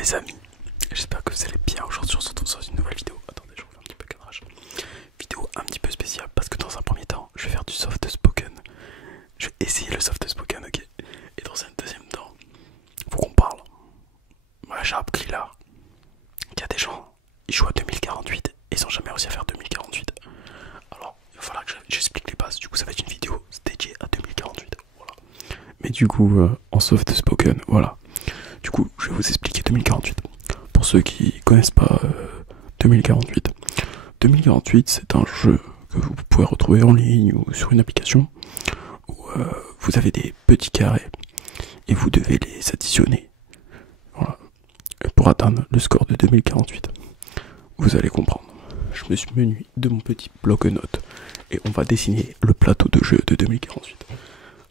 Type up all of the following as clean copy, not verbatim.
les amis, j'espère que vous allez bien. Aujourd'hui on se retrouve sur une nouvelle vidéo. Attendez, je refais un petit peu le cadrage. Vidéo un petit peu spéciale parce que dans un premier temps je vais faire du soft spoken. Je vais essayer le soft spoken, ok. Et dans un deuxième temps, faut qu'on parle. Moi j'ai appris là qu'il y a des gens, ils jouent à 2048 et ils ont jamais réussi à faire 2048. Alors il va falloir que j'explique les bases. Du coup ça va être une vidéo dédiée à 2048. Voilà. Mais du coup en soft spoken, voilà. Du coup, je vais vous expliquer 2048. Pour ceux qui connaissent pas 2048. 2048, c'est un jeu que vous pouvez retrouver en ligne ou sur une application où vous avez des petits carrés et vous devez les additionner. Voilà. Et pour atteindre le score de 2048. Vous allez comprendre. Je me suis muni de mon petit bloc-notes et on va dessiner le plateau de jeu de 2048.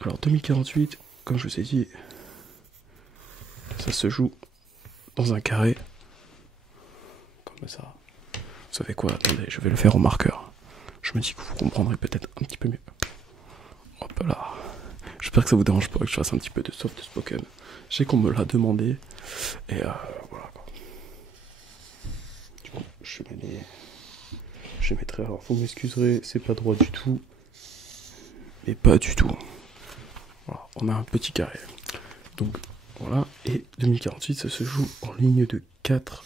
Alors 2048, comme je vous ai dit, ça se joue dans un carré, comme ça. Vous savez quoi? Attendez, je vais le faire au marqueur. Je me dis que vous comprendrez peut-être un petit peu mieux. Hop là. J'espère que ça vous dérange pas que je fasse un petit peu de soft spoken. Je sais qu'on me l'a demandé. Et voilà quoi. Du coup, je mettrai. Alors, vous m'excuserez, c'est pas droit du tout. Mais pas du tout. Voilà, on a un petit carré. Donc, voilà, et 2048, ça se joue en ligne de 4,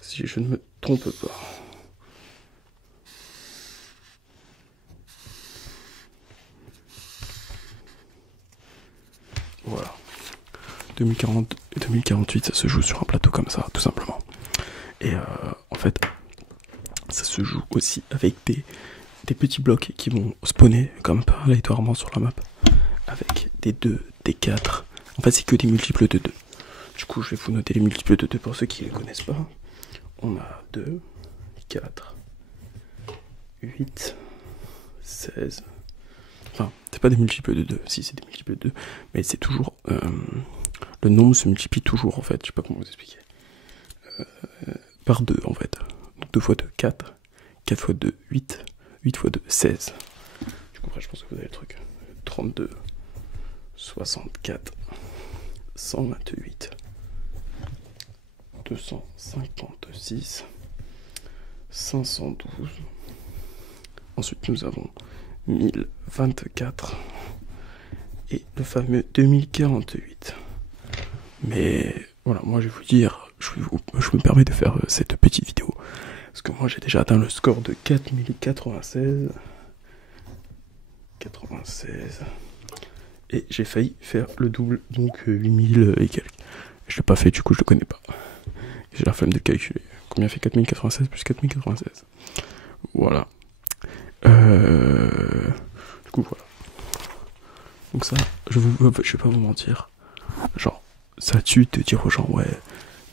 si je ne me trompe pas. Voilà. 2040 et 2048, ça se joue sur un plateau comme ça, tout simplement. Et en fait, ça se joue aussi avec des petits blocs qui vont spawner comme pas aléatoirement sur la map. Avec des 2, des 4. En fait, c'est que des multiples de 2. Du coup, je vais vous noter les multiples de 2 pour ceux qui ne les connaissent pas. On a 2, 4, 8, 16. Enfin, c'est pas des multiples de 2. Si, c'est des multiples de 2. Mais c'est toujours... le nombre se multiplie toujours, en fait. Je sais pas comment vous expliquer. Par 2, en fait. Donc 2 fois 2, 4. 4 fois 2, 8. 8 fois 2, 16. Du coup, après, je pense que vous avez le truc. 32. 64, 128, 256, 512. Ensuite, nous avons 1024 et le fameux 2048. Mais voilà, moi je vais vous dire, je me permets de faire cette petite vidéo parce que moi j'ai déjà atteint le score de 4096. 96. Et j'ai failli faire le double, donc 8000 et quelques. Je l'ai pas fait, du coup je le connais pas. J'ai la flemme de calculer. Combien fait 4096 plus 4096? Voilà. Du coup voilà. Donc ça, je vais pas vous mentir. Genre, ça tue de dire aux gens, ouais,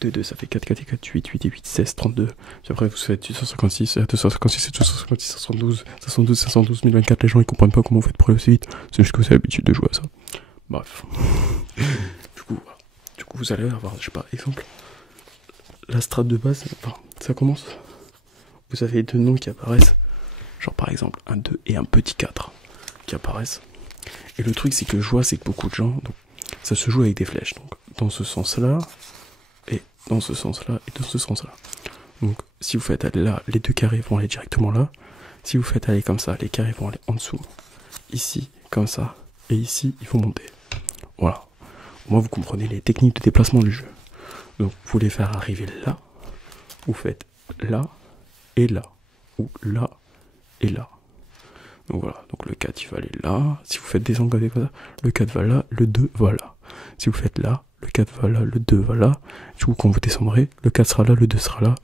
2, 2, ça fait 4, 4 et 4, 8, 8 et 8, 16, 32. Puis après, vous faites 856, 256 et 256, 512, 512, 512, 1024. Les gens, ils comprennent pas comment vous faites pour aller aussi vite. C'est juste que vous avez l'habitude de jouer à ça. Bref. Du coup, voilà. Du coup, vous allez avoir, je sais pas, exemple, la strat de base, enfin, ça commence. Vous avez deux noms qui apparaissent. Genre, par exemple, un 2 et un petit 4 qui apparaissent. Et le truc, c'est que je vois, c'est que beaucoup de gens, donc, ça se joue avec des flèches. Donc, dans ce sens-là, et dans ce sens-là, et dans ce sens-là. Donc, si vous faites aller là, les deux carrés vont aller directement là. Si vous faites aller comme ça, les carrés vont aller en dessous. Ici, comme ça. Et ici, il faut monter. Voilà. Au moins, vous comprenez les techniques de déplacement du jeu. Donc, vous les faire arriver là. Vous faites là et là. Ou là et là. Donc voilà. Donc, le 4, il va aller là. Si vous faites des angles comme ça, le 4 va là, le 2 va là. Si vous faites là, le 4 va là, le 2 va là. Du coup, quand vous descendrez, le 4 sera là, le 2 sera là.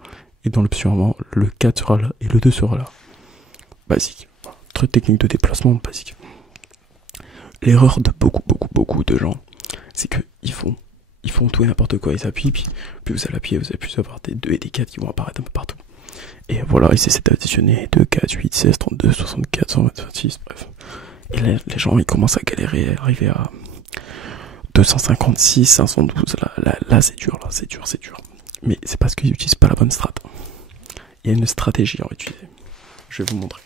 Et dans le suivant, le 4 sera là et le 2 sera là. Basique. Très technique de déplacement, basique. L'erreur de beaucoup de gens, c'est qu'ils font tout et n'importe quoi. Ils appuient, puis plus vous allez appuyer, vous allez plus avoir des 2 et des 4 qui vont apparaître un peu partout. Et voilà, ils essaient d'additionner 2, 4, 8, 16, 32, 64, 126, bref. Et là, les gens, ils commencent à galérer, à arriver à 256, 512, là c'est dur, c'est dur. Mais c'est parce qu'ils n'utilisent pas la bonne strat. Il y a une stratégie à utiliser. Je vais vous montrer.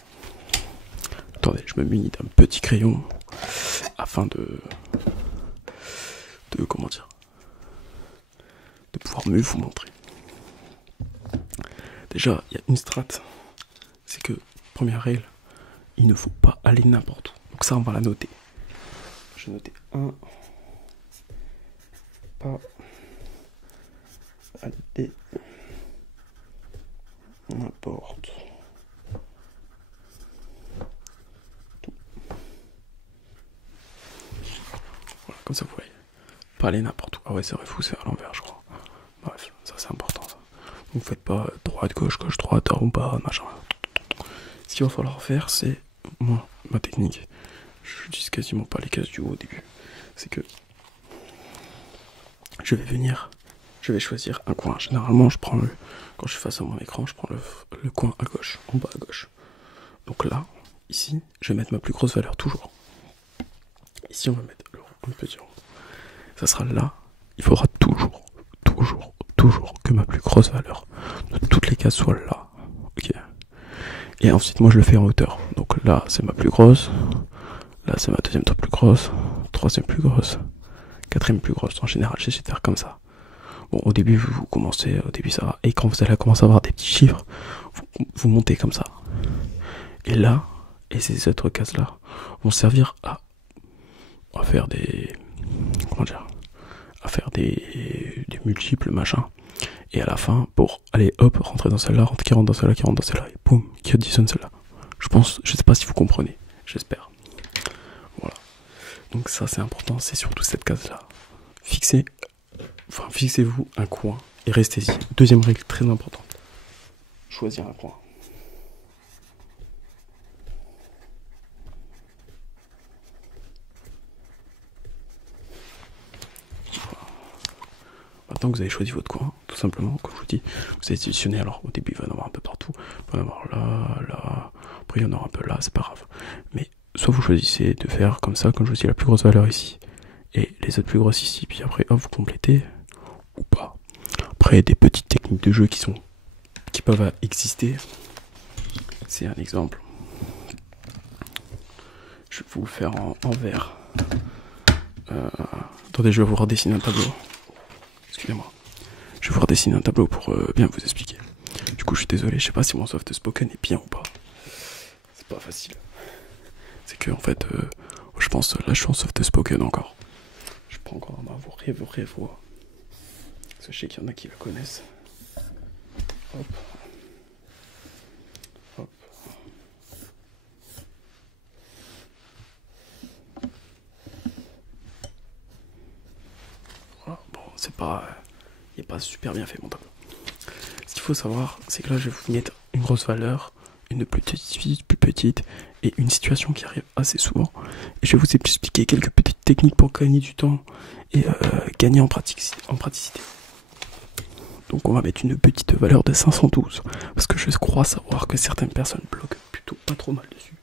Attendez, je me munis d'un petit crayon afin de pouvoir mieux vous montrer. Déjà, il y a une strat, c'est que, première règle, il ne faut pas aller n'importe où. Donc ça, on va la noter. Je vais noter 1, pas aller n'importe où. Voilà, comme ça vous voyez. Pas aller n'importe où. Ah ouais, c'est vrai, fou, c'est à l'envers, je crois. Bref, ça c'est important ça. Vous ne faites pas droite, gauche, droite, en bas, machin. Ce qu'il va falloir faire, c'est, moi, ma technique, je n'utilise quasiment pas les cases du haut au début. C'est que je vais choisir un coin. Généralement, quand je suis face à mon écran, je prends le coin à gauche, en bas à gauche. Donc là, ici, je vais mettre ma plus grosse valeur, toujours. Ici, on va mettre un petit rond. Ça sera là, il faudra toujours que ma plus grosse valeur de toutes les cases soit là. Ok. Et ensuite, moi, je le fais en hauteur. Donc là, c'est ma plus grosse. Là, c'est ma deuxième plus grosse. Troisième plus grosse. Quatrième plus grosse. En général, j'essaie de faire comme ça. Bon, au début, vous commencez, au début ça va. Et quand vous allez commencer à avoir des petits chiffres, vous montez comme ça. Et là, et ces autres cases-là vont servir à faire des... Comment dire ? À faire des multiples, machin. Et à la fin, pour aller hop, rentrer dans celle-là, qui rentre dans celle-là, qui rentre dans celle-là, et boum, qui additionne celle-là. Je sais pas si vous comprenez, j'espère. Voilà. Donc ça c'est important, c'est surtout cette case-là. Fixez-vous un coin et restez-y. Deuxième règle très importante. Choisir un coin. Maintenant que vous avez choisi votre coin, tout simplement, comme je vous dis, vous allez sélectionner. Alors au début, il va y en avoir un peu partout. Il va y en avoir là. Après, il y en aura un peu là, c'est pas grave. Mais soit vous choisissez de faire comme ça, comme je vous dis, la plus grosse valeur ici, et les autres plus grosses ici, puis après, hop, vous complétez, ou pas. Après, des petites techniques de jeu qui peuvent exister. C'est un exemple. Je vais vous le faire en vert. Attendez, je vais vous redessiner un tableau. Excusez-moi. Je vais vous redessiner un tableau pour bien vous expliquer. Du coup, je suis désolé, je sais pas si mon soft spoken est bien ou pas. C'est pas facile. C'est que, en fait, je pense, là, je suis en soft spoken encore. Je prends encore ma voix. Parce que je sais qu'il y en a qui le connaissent. Hop. Hop. Voilà, bon, c'est pas... il n'est pas super bien fait mon tableau. Ce qu'il faut savoir, c'est que là, je vais vous mettre une grosse valeur, une plus petite, et une situation qui arrive assez souvent. Et je vais vous expliquer quelques petites techniques pour gagner du temps et gagner en praticité. Donc on va mettre une petite valeur de 512, parce que je crois savoir que certaines personnes bloquent plutôt pas trop mal dessus.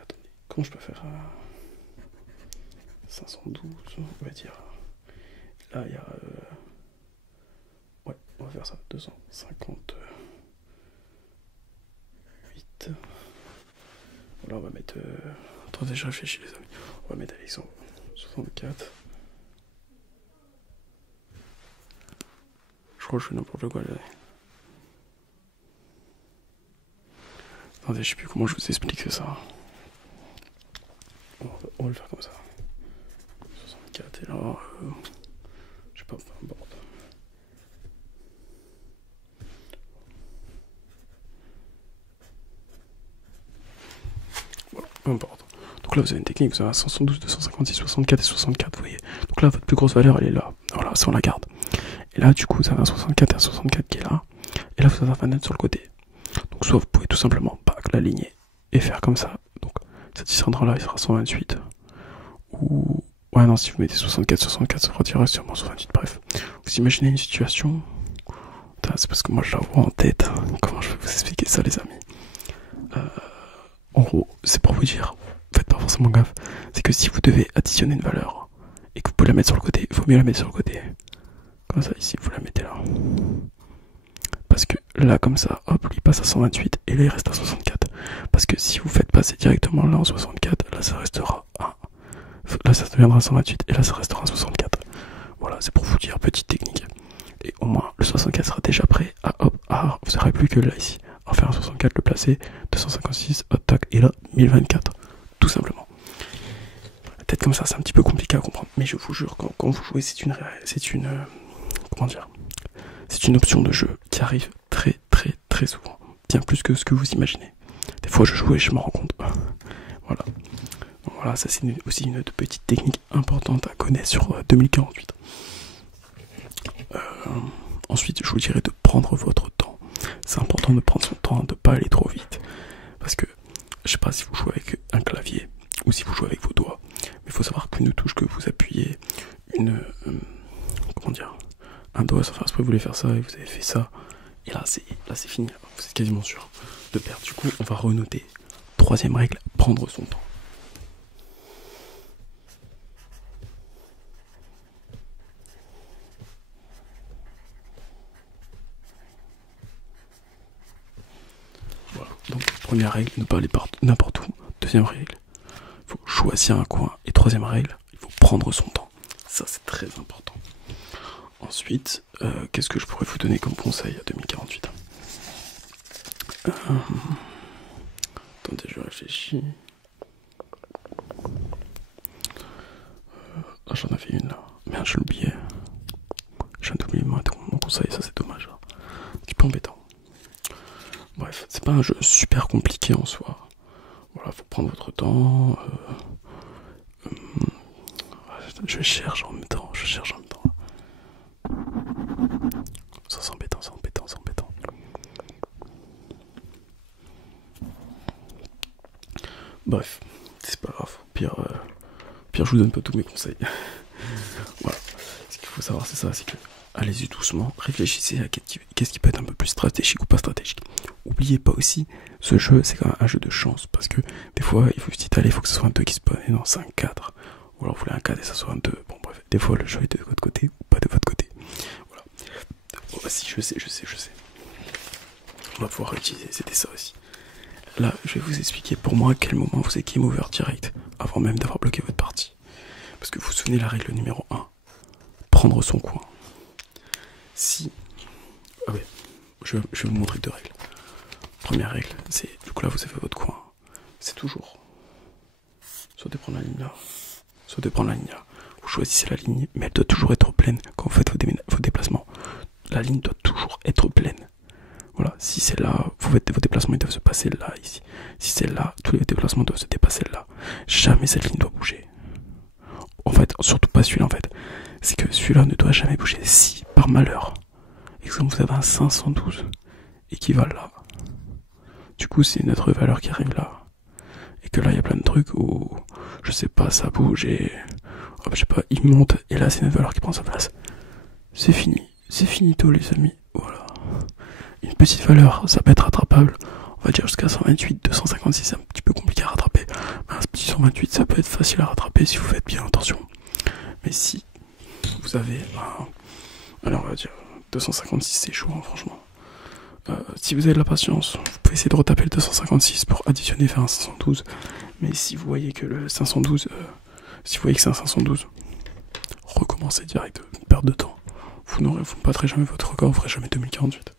Attendez, comment je peux faire 512, on va dire. Là il y a... ouais, on va faire ça, 258. Là on va mettre... attendez, je réfléchis les amis. On va mettre Alexandre 64. Je crois que je fais n'importe quoi là. Attendez, je sais plus comment je vous explique ça. On va le faire comme ça. 64 et là... je sais pas, peu importe. Voilà, peu importe. Donc là vous avez une technique, vous avez 172, 256, 64 et 64, vous voyez. Donc là votre plus grosse valeur elle est là. Voilà, ça on la garde. Et là du coup vous avez un 64 et un 64 qui est là. Et là vous avez un 29 sur le côté. Donc soit vous pouvez tout simplement l'aligner et faire comme ça. Donc cet islandre là il sera 128. Ou... ouais non, si vous mettez 64, ça fera sûrement 128, bref. Vous imaginez une situation... c'est parce que moi je la vois en tête. Comment je vais vous expliquer ça les amis? En gros, c'est pour vous dire, faites pas forcément gaffe, c'est que si vous devez additionner une valeur et que vous pouvez la mettre sur le côté, il faut mieux la mettre sur le côté. Comme ça, ici, vous la mettez là. Parce que là, comme ça, hop, il passe à 128 et là, il reste à 64. Parce que si vous faites passer directement là en 64, là, ça restera à... là, ça deviendra 128 et là, ça restera à 64. Voilà, c'est pour vous dire, petite technique. Et au 64 sera déjà prêt. Ah hop, ah, vous n'aurez plus que là ici. En faire un 64, le placer, 256, attaque, et là, 1024. Tout simplement. Peut-être comme ça, c'est un petit peu compliqué à comprendre. Mais je vous jure, quand vous jouez, c'est une comment dire, c'est une option de jeu qui arrive très très très souvent. Bien plus que ce que vous imaginez. Des fois, je joue et je m'en rends compte. Voilà. Donc voilà, ça c'est aussi une petite technique importante à connaître sur 2048. Ensuite, je vous dirais de prendre votre temps. C'est important de prendre son temps, de ne pas aller trop vite. Parce que, je sais pas si vous jouez avec un clavier ou si vous jouez avec vos doigts, mais il faut savoir qu'une touche que vous appuyez, comment dire, un doigt sans faire exprès, vous voulez faire ça et vous avez fait ça, et là c'est fini, vous êtes quasiment sûr de perdre. Du coup, on va renoter. Troisième règle, prendre son temps. Voilà, donc première règle, ne pas aller n'importe où. Deuxième règle, il faut choisir un coin. Et troisième règle, il faut prendre son temps. Ça c'est très important. Ensuite, qu'est-ce que je pourrais vous donner comme conseil à 2048 ? Attendez, je réfléchis. Ah, j'en avais une là. Merde, je l'oubliais. Je viens d'oublier mon conseil, ça c'est dommage. Un petit peu embêtant. Bref, c'est pas un jeu super compliqué en soi. Voilà, faut prendre votre temps. Je cherche en même temps. Ça c'est embêtant. Bref, c'est pas grave. Pire, je vous donne pas tous mes conseils. Voilà. Ce qu'il faut savoir, c'est ça, c'est que allez-y doucement, réfléchissez à qu'est-ce qui peut être un peu plus stratégique ou pas stratégique. Oubliez pas aussi, ce jeu, c'est quand même un jeu de chance, parce que des fois, il faut se dire, allez, il faut que ce soit un 2 qui spawn, et non, c'est un 4. Ou alors vous voulez un 4 et ça soit un 2. Bon, bref, des fois, le jeu est de votre côté ou pas de votre côté. Voilà. Bon, bah, si, je sais. On va pouvoir réutiliser, c'était ça aussi. Là, je vais vous expliquer pour moi à quel moment vous êtes game over direct, avant même d'avoir bloqué votre partie. Parce que vous vous souvenez la règle numéro 1, prendre son coin. Si... Ah ouais, je vais vous montrer deux règles. Première règle, c'est, du coup là vous avez votre coin. C'est toujours, soit de prendre la ligne là, soit de prendre la ligne là. Vous choisissez la ligne, mais elle doit toujours être pleine quand vous faites vos déplacements. La ligne doit toujours être pleine. Voilà, si c'est là, vos déplacements ils doivent se passer là, ici. Si c'est là, tous les déplacements doivent se dépasser là. Jamais cette ligne doit bouger. En fait, surtout pas celui-là en fait. C'est que celui-là ne doit jamais bouger. Si, par malheur, exemple vous avez un 512 et qui va là. Du coup c'est notre valeur qui arrive là. Et que là il y a plein de trucs où, je sais pas, ça bouge et... hop, je sais pas, il monte et là c'est notre valeur qui prend sa place. C'est fini. C'est finito les amis. Voilà. Une petite valeur, ça peut être rattrapable. On va dire jusqu'à 128, 256, c'est un petit peu compliqué à rattraper. Mais un petit 128, ça peut être facile à rattraper si vous faites bien attention. Mais si vous avez alors on va dire 256, c'est chaud hein, franchement. Si vous avez de la patience, vous pouvez essayer de retaper le 256 pour additionner vers un 512. Mais si vous voyez que le 512, si vous voyez que c'est un 512, recommencez direct, une perte de temps. Vous ne battrez jamais votre record, vous ferez jamais 2048.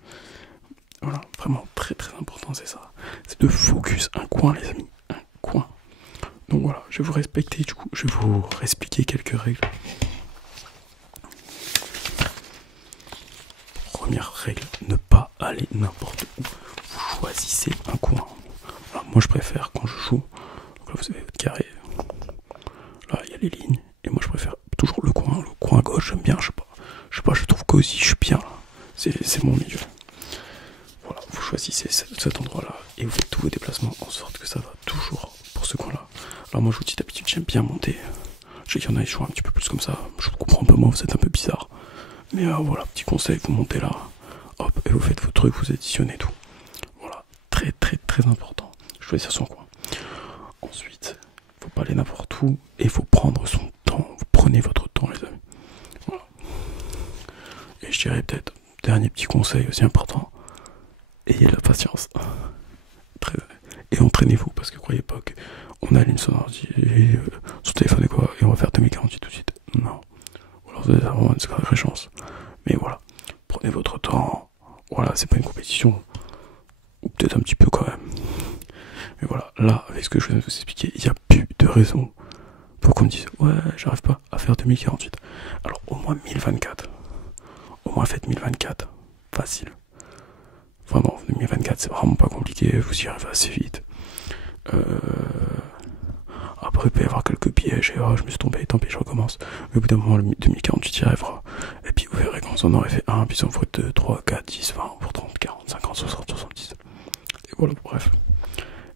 Voilà, vraiment très très important c'est ça. C'est de focus un coin les amis, un coin. Donc voilà, je vais vous respecter du coup, je vais vous expliquer quelques règles. Première règle, ne pas aller n'importe où. Vous choisissez un coin. Alors, moi je préfère quand je joue, donc là vous avez votre carré, là il y a les lignes, et moi je préfère toujours le coin à gauche, j'aime bien, je sais pas, je trouve cosy, je suis bien là, c'est mon milieu. Voilà, vous choisissez cet endroit là, et vous faites tous vos déplacements en sorte que ça va toujours pour ce coin là. Alors moi je vous dis d'habitude j'aime bien monter, je sais qu'il y en a qui jouent un petit peu plus comme ça, je vous comprends un peu moins, vous êtes un peu bizarre. Mais voilà, petit conseil, vous montez là, hop, et vous faites vos trucs, vous additionnez tout. Voilà, très très très important. Choisir son coin. Ensuite, il faut pas aller n'importe où et il faut prendre son temps. Vous prenez votre temps, les amis. Voilà. Et je dirais peut-être, dernier petit conseil aussi important, ayez de la patience. Et entraînez-vous, parce que croyez pas qu'on allume son ordi, son téléphone et quoi, et on va faire 2048 tout de suite. Non. Alors vous avez vraiment une sacrée chance. Mais voilà, prenez votre temps. Voilà, c'est pas une compétition. Ou peut-être un petit peu quand même. Mais voilà, là, avec ce que je viens de vous expliquer, il n'y a plus de raison pour qu'on me dise ouais, j'arrive pas à faire 2048. Alors au moins 1024. Au moins faites 1024. Facile. Vraiment, 2024 c'est vraiment pas compliqué, vous y arrivez assez vite. Après il peut y avoir quelques pièges et je me suis tombé, tant pis je recommence. Mais au bout d'un moment le 2048 y arrivera. Et puis vous verrez quand vous en aurez fait 1, puis vous en ferez 2, 3, 4, 10, 20, pour 30, 40, 50, 60, 70. Et voilà, bref.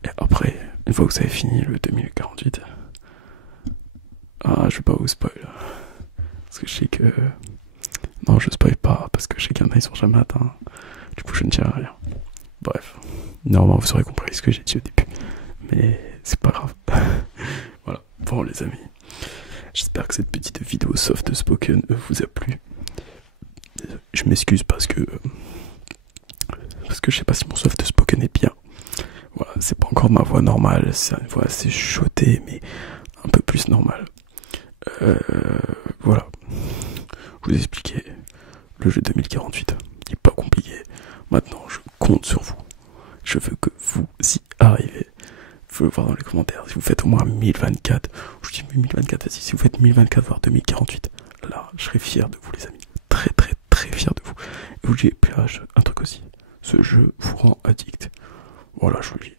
Et après, une fois que vous avez fini le 2048, je vais pas vous spoil. Parce que je sais que... Non, je spoil pas, parce que je sais qu'il y en a, ils sont jamais atteints. Du coup, je ne tiens à rien. Bref. Normalement, vous aurez compris ce que j'ai dit au début. Mais c'est pas grave. Voilà. Bon, les amis. J'espère que cette petite vidéo soft spoken vous a plu. Je m'excuse parce que je sais pas si mon soft spoken est bien. Voilà, c'est pas encore ma voix normale, c'est une voix assez chauffée, mais un peu plus normale. Voilà. Je vous ai expliqué le jeu 2048. Il est pas compliqué. Maintenant, je compte sur vous. Je veux que vous y arrivez. Vous pouvez le voir dans les commentaires. Si vous faites au moins 1024, je vous dis 1024, vas-y, si vous faites 1024 voire 2048, là, je serai fier de vous, les amis. Très, très, très fier de vous. Et vous dis, un truc aussi. Ce jeu vous rend addict. Voilà, je vous le dis.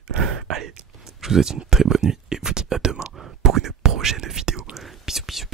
Allez, je vous souhaite une très bonne nuit et vous dis à demain pour une prochaine vidéo. Bisous, bisous, bisous.